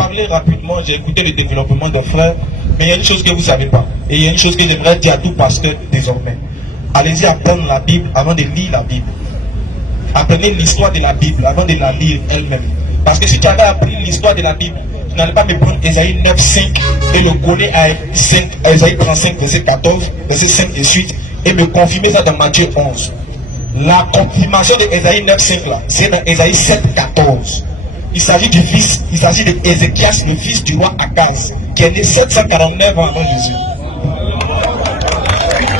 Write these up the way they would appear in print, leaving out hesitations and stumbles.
parler rapidement, j'ai écouté le développement des frères, mais il y a une chose que vous ne savez pas. Et il y a une chose que j'aimerais dire à tout pasteur désormais. Allez-y apprendre la Bible avant de lire la Bible. Apprenez l'histoire de la Bible avant de la lire elle-même. Parce que si tu avais appris l'histoire de la Bible, tu n'allais pas me prendre Ésaïe 9, 5 et le coller à Ésaïe 35, verset 14, verset 5 et suite, et me confirmer ça dans Matthieu 11. La confirmation de Ésaïe 9, 5 là, c'est dans Ésaïe 7, 14. Il s'agit du fils, il s'agit de Ézéchias, le fils du roi Akaz, qui est né 749 ans avant Jésus.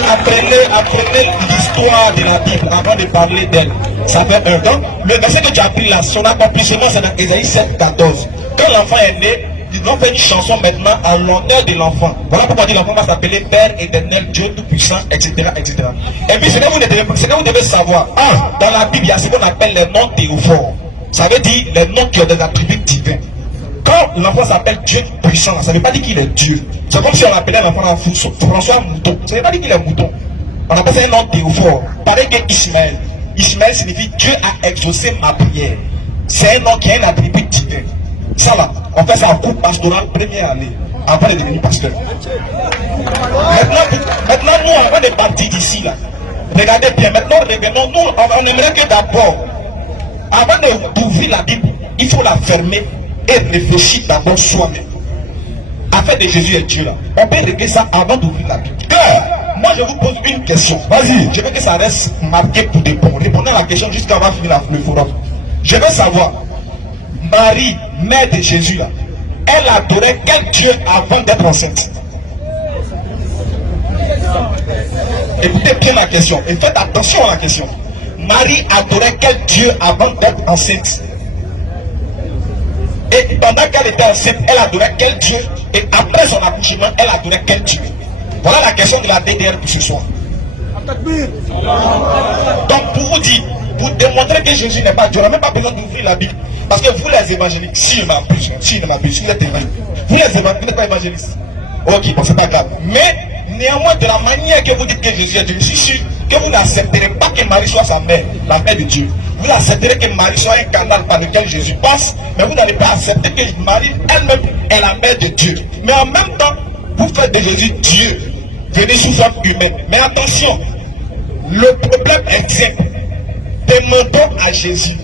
Apprenez l'histoire de la Bible avant de parler d'elle. Ça fait un temps. Le verset que tu as appris là, son accomplissement, c'est dans Ésaïe 7, 14. Quand l'enfant est né, ils ont fait une chanson maintenant à l'honneur de l'enfant. Voilà pourquoi l'enfant va s'appeler Père éternel, Dieu tout-puissant, etc., etc. Et puis, ce que vous devez savoir, dans la Bible, il y a ce qu'on appelle les noms théophores. Ça veut dire les noms qui ont des attributs divins. Quand l'enfant s'appelle Dieu puissant, ça ne veut pas dire qu'il est Dieu. C'est comme si on appelait l'enfant François Mouton. Ça ne veut pas dire qu'il est mouton. On appelle ça un nom théophore. Pareil que Ismaël. Ismaël signifie Dieu a exaucé ma prière. C'est un nom qui a un attribut divin. Ça là, on fait ça en cours pastoral première année, avant de devenir pasteur. Maintenant nous, avant de partir d'ici là, regardez bien, maintenant revenons, nous, on aimerait que d'abord, avant d'ouvrir la Bible, il faut la fermer et réfléchir d'abord soi-même. Afin de Jésus et Dieu là. On peut régler ça avant d'ouvrir la Bible. Moi je vous pose une question. Vas-y, je veux que ça reste marqué pour des bons. Répondez à la question jusqu'à on va finir le forum. Je veux savoir, Marie, mère de Jésus là, elle adorait quel Dieu avant d'être enceinte? Écoutez bien la question et faites attention à la question. Marie adorait quel Dieu avant d'être enceinte? Et pendant qu'elle était enceinte, elle adorait quel Dieu? Et après son accouchement, elle adorait quel Dieu? Voilà la question de la DDR pour ce soir. Donc pour vous dire, pour démontrer que Jésus n'est pas Dieu, on n'a même pas besoin d'ouvrir la Bible. Parce que vous les évangéliques, si je m'abuse, vous êtes évangéliques. Vous les évangéliques, vous n'êtes pas évangélistes. Ok, bon c'est pas grave. Mais néanmoins, de la manière que vous dites que Jésus est Dieu, je suis sûr que vous n'accepterez pas que Marie soit sa mère, la mère de Dieu. Vous accepterez que Marie soit un canal par lequel Jésus passe, mais vous n'allez pas accepter que Marie elle-même est la mère de Dieu. Mais en même temps, vous faites de Jésus Dieu, venu sous forme humaine. Mais attention, le problème est simple. Demandons à Jésus,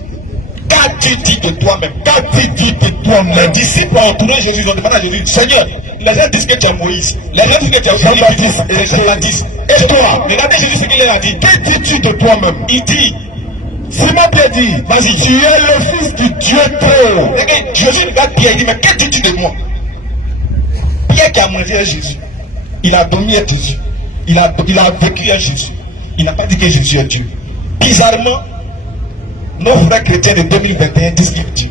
qu'as-tu dit de toi-même? Qu'as-tu dit de toi-même? Les disciples ont entouré Jésus, ils ont demandé à Jésus, Seigneur, les gens disent que tu es Moïse, les gens disent que tu es Jean-Baptiste, et les gens disent, et toi? Regardez Jésus ce qu'il a dit. Que dis-tu de toi-même? Il dit, Simon Pierre dit, vas-y, tu es le fils du Dieu très haut. Jésus regarde Pierre, il dit, mais que dis-tu de moi? Pierre qui a mangé à Jésus, il a dormi à Jésus, il a vécu à Jésus, il n'a pas dit que Jésus est Dieu. Bizarrement, nos frères chrétiens de 2021 disent qu'il est Dieu.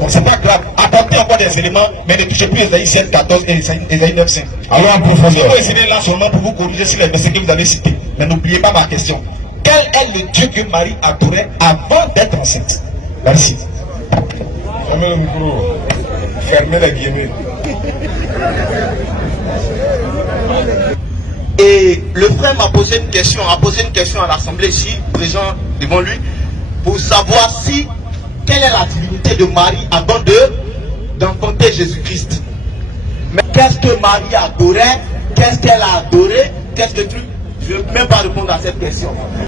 Bon, c'est pas grave, apportez encore des éléments, mais ne touchez plus Ésaïe 7, 14 et Ésaïe 9, 5. Alors, professeur, je vais essayer là seulement pour vous corriger sur les versets que vous avez cités. Mais n'oubliez pas ma question. Quel est le Dieu que Marie adorait avant d'être enceinte? Merci. Fermez le micro. Fermez les guillemets. Et le frère m'a posé une question, à l'assemblée ici, présent devant lui, pour savoir si quelle est la divinité de Marie avant d'enfanter Jésus-Christ. Mais qu'est-ce que Marie adorait? Qu'est-ce qu'elle a adoré? Qu'est-ce que tu... Je ne peux même pas répondre à cette question.